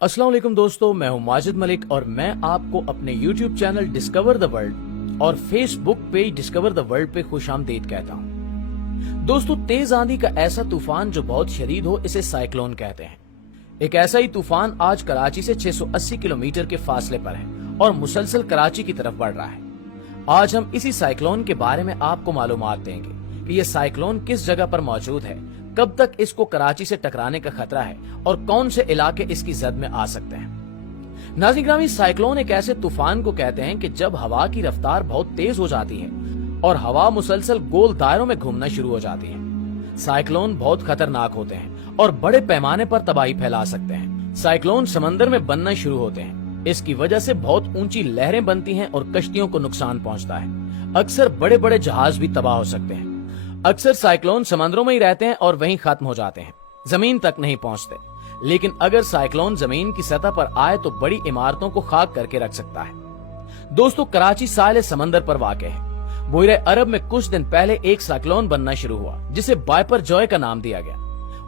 अस्सलाम वालेकुम दोस्तों, मैं हूं माजिद मलिक और मैं आपको अपने YouTube channel discover the world और Facebook page discover the world पे खुशामदीद कहता हूं। दोस्तों, तेज आंधी का ऐसा तूफान जो बहुत शदीद हो, इसे साइक्लोन कहते हैं। एक ऐसा ही तूफान आज कराची से 680 किलोमीटर के फासले पर है और मुसलसल कराची की तरफ बढ़ रहा है। आज हम इसी साइक्लोन के बारे में आपको मालूमात देंगे कि यह साइक्लोन किस जगह पर मौजूद है, कब तक इसको कराची से टकराने का खतरा है और कौन से इलाके इसकी जद में आ सकते हैं। नाज़रीन ग्रामी, साइक्लोन एक ऐसे तूफान को कहते हैं कि जब हवा की रफ्तार बहुत तेज हो जाती है और हवा मुसलसल गोल दायरों में घूमना शुरू हो जाती है। साइक्लोन बहुत खतरनाक होते हैं और बड़े पैमाने पर तबाही फैला सकते हैं। साइक्लोन समंदर में बनना शुरू होते हैं। इसकी वजह से बहुत ऊंची लहरें बनती हैं और कश्तियों को नुकसान पहुंचता है। अक्सर बड़े बड़े जहाज भी तबाह हो सकते हैं। अक्सर साइक्लोन समंदरों में ही रहते हैं और वहीं खत्म हो जाते हैं, जमीन तक नहीं पहुंचते। लेकिन अगर साइक्लोन जमीन की सतह पर आए तो बड़ी इमारतों को खाक करके रख सकता है। दोस्तों, कराची साहिल समंदर पर वाक़ है। बुहरे अरब में कुछ दिन पहले एक साइक्लोन बनना शुरू हुआ जिसे बाइपर जॉय का नाम दिया गया।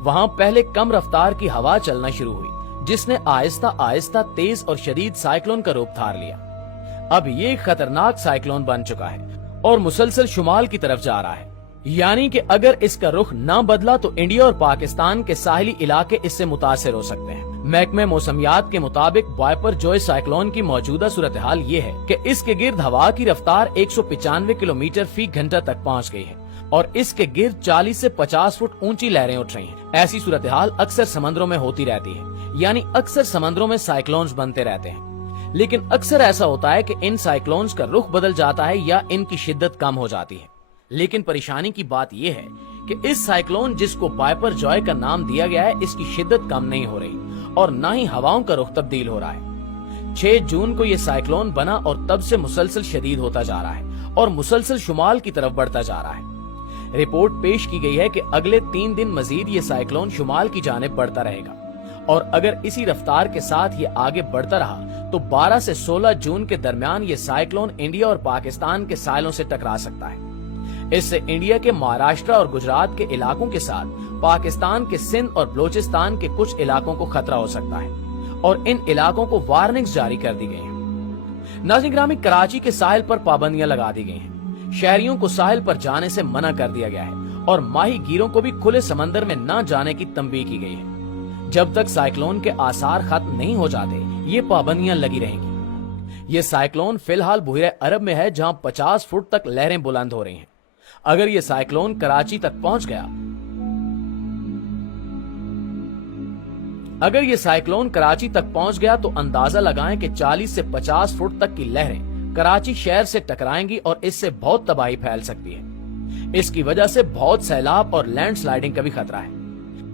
वहां पहले कम रफ्तार की हवा चलना शुरू हुई जिसने आहिस्ता आहिस्ता तेज और शदीद साइक्लोन का रूप धार लिया। अब ये खतरनाक साइक्लोन बन चुका है और मुसलसल शुमाल की तरफ जा रहा है। यानी कि अगर इसका रुख ना बदला तो इंडिया और पाकिस्तान के साहिली इलाके इससे मुतासिर हो सकते हैं। महकमे मौसमियात के मुताबिक बाइपर जॉय साइक्लोन की मौजूदा सूरत हाल ये है कि इसके गिर्द हवा की रफ्तार 195 किलोमीटर फी घंटा तक पहुंच गई है और इसके गिर्द 40 से 50 फुट ऊंची लहरें उठ रही हैं। ऐसी सूरत हाल अक्सर समंदरों में होती रहती है, यानी अक्सर समंदरों में साइक्लोन्स बनते रहते हैं। लेकिन अक्सर ऐसा होता है कि इन साइक्लोन्स का रुख बदल जाता है या इनकी शिद्दत कम हो जाती है। लेकिन परेशानी की बात यह है कि इस साइक्लोन जिसको बाइपर जॉय का नाम दिया गया है, इसकी शिद्दत कम नहीं हो रही और न ही हवाओं का रुख तब्दील हो रहा है। 6 जून को यह साइक्लोन बना और तब से मुसलसल शदीद होता जा रहा है और मुसलसल शुमाल की तरफ बढ़ता जा रहा है। रिपोर्ट पेश की गई है कि अगले 3 दिन मजीद ये साइक्लोन शुमाल की जानिब बढ़ता रहेगा और अगर इसी रफ्तार के साथ ये आगे बढ़ता रहा तो 12 से 16 जून के दरमियान ये साइक्लोन इंडिया और पाकिस्तान के साहिलों से टकरा सकता है। इससे इंडिया के महाराष्ट्र और गुजरात के इलाकों के साथ पाकिस्तान के सिंध और बलोचिस्तान के कुछ इलाकों को खतरा हो सकता है और इन इलाकों को वार्निंग्स जारी कर दी गई हैं। नाज़रीन ग्रामी, कराची के साहिल पर पाबंदियां लगा दी गई हैं। शहरियों को साहिल पर जाने से मना कर दिया गया है और माही गिरों को भी खुले समंदर में न जाने की तंबीह की गई है। जब तक साइक्लोन के आसार खत्म नहीं हो जाते ये पाबंदियां लगी रहेंगी। ये साइक्लोन फिलहाल बुहरे अरब में है जहां 50 फुट तक लहरें बुलंद हो रही हैं। अगर ये साइक्लोन कराची तक पहुंच गया तो अंदाजा लगाएं कि 40 से 50 फुट तक की लहरें कराची शहर से टकराएंगी और इससे बहुत तबाही फैल सकती है। इसकी वजह से बहुत सैलाब और लैंडस्लाइडिंग का भी खतरा है।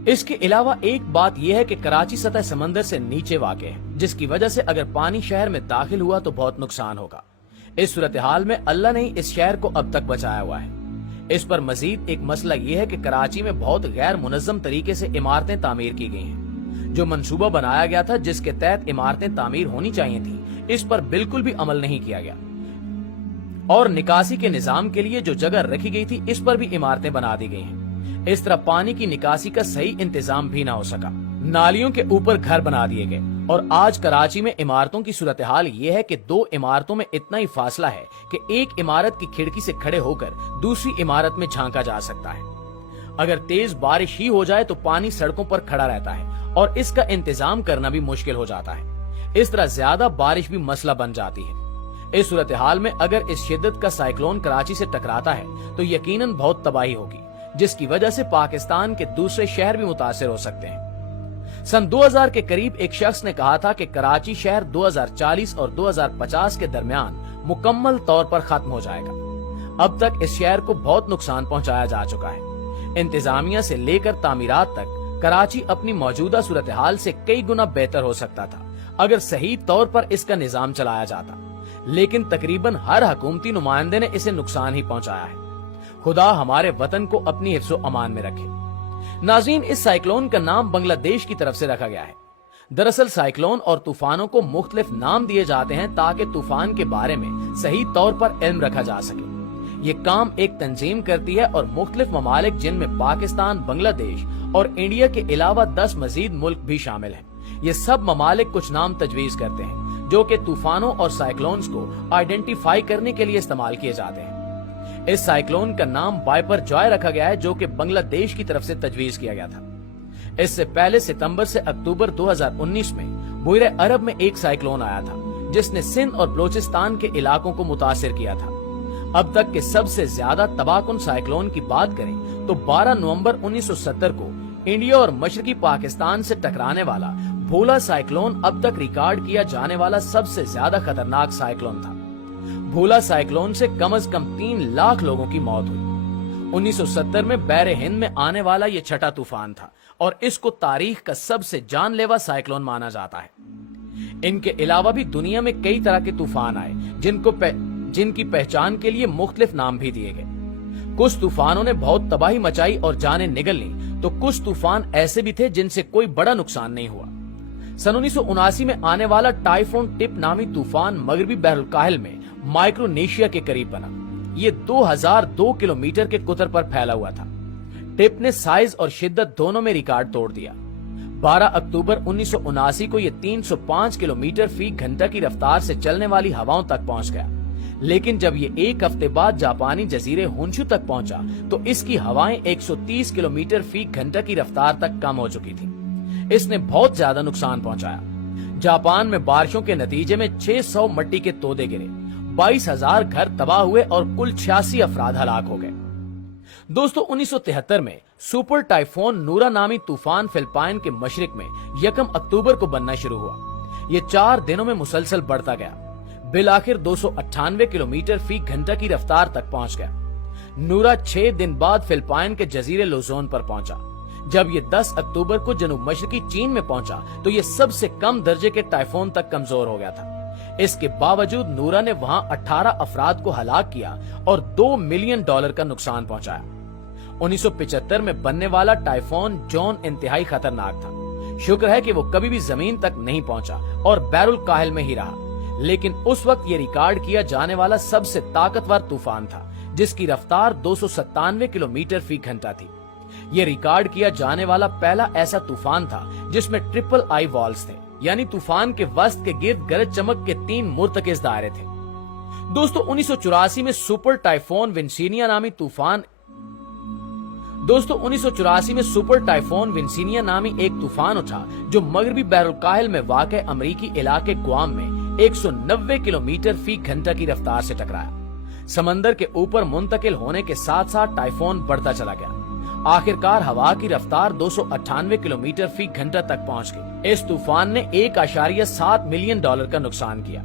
इसके अलावा एक बात यह है कि कराची सतह समंदर से नीचे वाक़ है, जिसकी वजह से अगर पानी शहर में दाखिल हुआ तो बहुत नुकसान होगा। इस सूरत हाल में अल्लाह ने इस शहर को अब तक बचाया हुआ है। इस पर मजीद एक मसला यह है कि कराची में बहुत गैर मुनज़्ज़म तरीके से इमारतें तामीर की गई हैं। जो मंसूबा बनाया गया था जिसके तहत इमारतें तामीर होनी चाहिए थी, इस पर बिल्कुल भी अमल नहीं किया गया और निकासी के निजाम के लिए जो जगह रखी गई थी इस पर भी इमारतें बना दी गई हैं। इस तरह पानी की निकासी का सही इंतजाम भी ना हो सका। नालियों के ऊपर घर बना दिए गए और आज कराची में इमारतों की सूरत हाल ये है कि 2 इमारतों में इतना ही फासला है कि एक इमारत की खिड़की से खड़े होकर दूसरी इमारत में झांका जा सकता है। अगर तेज बारिश ही हो जाए तो पानी सड़कों पर खड़ा रहता है और इसका इंतजाम करना भी मुश्किल हो जाता है। इस तरह ज्यादा बारिश भी मसला बन जाती है। इस सूरत हाल में अगर इस शिद्दत का साइक्लोन कराची से टकराता है तो यकीनन बहुत तबाही होगी, जिसकी वजह से पाकिस्तान के दूसरे शहर भी मुतासिर हो सकते हैं। सन 2000 के करीब एक शख्स ने कहा था कि कराची शहर 2040 और 2050 के दरमियान मुकम्मल तौर पर खत्म हो जाएगा। अब तक इस शहर को बहुत नुकसान पहुंचाया जा चुका है। इंतजामिया से लेकर तामीरात तक कराची अपनी मौजूदा सूरत हाल से कई गुना बेहतर हो सकता था अगर सही तौर पर इसका निजाम चलाया जाता, लेकिन तकरीबन हर हुकूमती नुमाइंदे ने इसे नुकसान ही पहुंचाया है। खुदा हमारे वतन को अपनी हिफ्ज़ो अमान में रखे। नाज़रीन, इस साइक्लोन का नाम बांग्लादेश की तरफ से रखा गया है। दरअसल साइक्लोन और तूफानों को मुख्तलिफ नाम दिए जाते हैं ताकि तूफान के बारे में सही तौर पर इल्म रखा जा सके। ये काम एक तंजीम करती है और मुख्तलिफ ममालिक जिनमें पाकिस्तान, बांग्लादेश और इंडिया के अलावा 10 मजीद मुल्क भी शामिल हैं, ये सब ममालिक कुछ नाम तजवीज करते हैं जो कि तूफानों और साइक्लोन्स को आइडेंटिफाई करने के लिए इस्तेमाल किए जाते हैं। इस साइक्लोन का नाम बाइपर जॉय रखा गया है जो कि बांग्लादेश की तरफ से तजवीज किया गया था। इससे पहले सितंबर से अक्टूबर 2019 में बुरे अरब में एक साइक्लोन आया था जिसने सिंध और बलोचिस्तान के इलाकों को मुतासिर किया था। अब तक के सबसे ज्यादा तबाहकुन साइक्लोन की बात करें तो 12 नवंबर 1970 को इंडिया और मशरकी पाकिस्तान से टकराने वाला भोला साइक्लोन अब तक रिकॉर्ड किया जाने वाला सबसे ज्यादा खतरनाक साइक्लोन था। भोला साइक्लोन से कम 3 लाख लोगों की मौत हुई। 1970 में बहरे हिंद में आने वाला ये छठा तूफान था और इसको तारीख का सबसे जानलेवा साइक्लोन माना जाता है। इनके अलावा भी दुनिया में कई तरह के तूफान आए जिनकी पहचान के लिए मुख्तलिफ नाम भी दिए गए। कुछ तूफानों ने बहुत तबाही मचाई और जानें निगल ली, तो कुछ तूफान ऐसे भी थे जिनसे कोई बड़ा नुकसान नहीं हुआ। सन 1979 में आने वाला टाइफून टिप नामी तूफान मगरबी बहरुल काहिल में माइक्रोनेशिया के करीब बना। ये 2002 किलोमीटर के कुतर पर फैला हुआ था। टिप ने साइज और शिद्दत दोनों में रिकॉर्ड तोड़ दिया। 12 अक्टूबर 1979 को यह 305 किलोमीटर फी घंटा की रफ्तार से चलने वाली हवाओं तक पहुंच गया, लेकिन जब ये एक हफ्ते बाद जापानी जजीरे होन्शु तक पहुंचा तो इसकी हवाएं 130 किलोमीटर फी घंटा की रफ्तार तक कम हो चुकी थी। इसने बहुत ज्यादा नुकसान पहुंचाया। जापान में बारिशों के नतीजे में 600 मिट्टी के तोदे गिरे, 22,000 घर तबाह हुए और कुल 86 अफराद हलाक हो गए। दोस्तों 1973 में सुपर टाइफून नूरा नामी तूफान फिलिपाइन के मशरिक में 1 अक्टूबर को बनना शुरू हुआ। ये 4 दिनों में मुसलसल बढ़ता गया, बिलाखिर 298 किलोमीटर फी घंटा की रफ्तार तक पहुंच गया। नूरा 6 दिन बाद फिलिपाइन के जजीरे लुजोन पर पहुंचा। जब ये 10 अक्टूबर को जनूब मशरकी चीन में पहुंचा तो ये सबसे कम दर्जे के टाइफून तक कमजोर हो गया था। इसके बावजूद नूरा ने वहां 18 अफराद को हलाक किया और $2 मिलियन का नुकसान पहुंचाया। 1975 में बनने वाला टाइफून जॉन इंतहाई खतरनाक था। शुक्र है कि वो कभी भी जमीन तक नहीं पहुंचा और बहरुल काहिल में ही रहा, लेकिन उस वक्त ये रिकॉर्ड किया जाने वाला सबसे ताकतवर तूफान था जिसकी रफ्तार 297 किलोमीटर फी घंटा थी। ये रिकॉर्ड किया जाने वाला पहला ऐसा तूफान था जिसमें ट्रिपल आई वॉल्स थे, यानी तूफान के वस्त के गिर्द गरज चमक के 3 मुर्तकिज दायरे थे। दोस्तों 1984 में सुपर टाइफून विंसीनिया नामी एक तूफान उठा जो मगरबी बहरुल काहिल में वाक़ अमरीकी इलाके गुआम में 190 किलोमीटर फी घंटा की रफ्तार से टकराया। समंदर के ऊपर मुंतकिल होने के साथ साथ टाइफून बढ़ता चला गया। आखिरकार हवा की रफ्तार 298 किलोमीटर फी घंटा तक पहुंच गई। इस तूफान ने $1.7 मिलियन का नुकसान किया।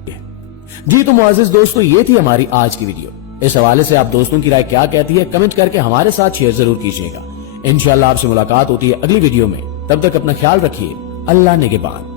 जी तो मुआज़िज़ दोस्तों, ये थी हमारी आज की वीडियो। इस हवाले से आप दोस्तों की राय क्या कहती है कमेंट करके हमारे साथ शेयर जरूर कीजिएगा। इंशाअल्लाह आपसे मुलाकात होती है अगली वीडियो में। तब तक अपना ख्याल रखिए। अल्लाह निगहबान।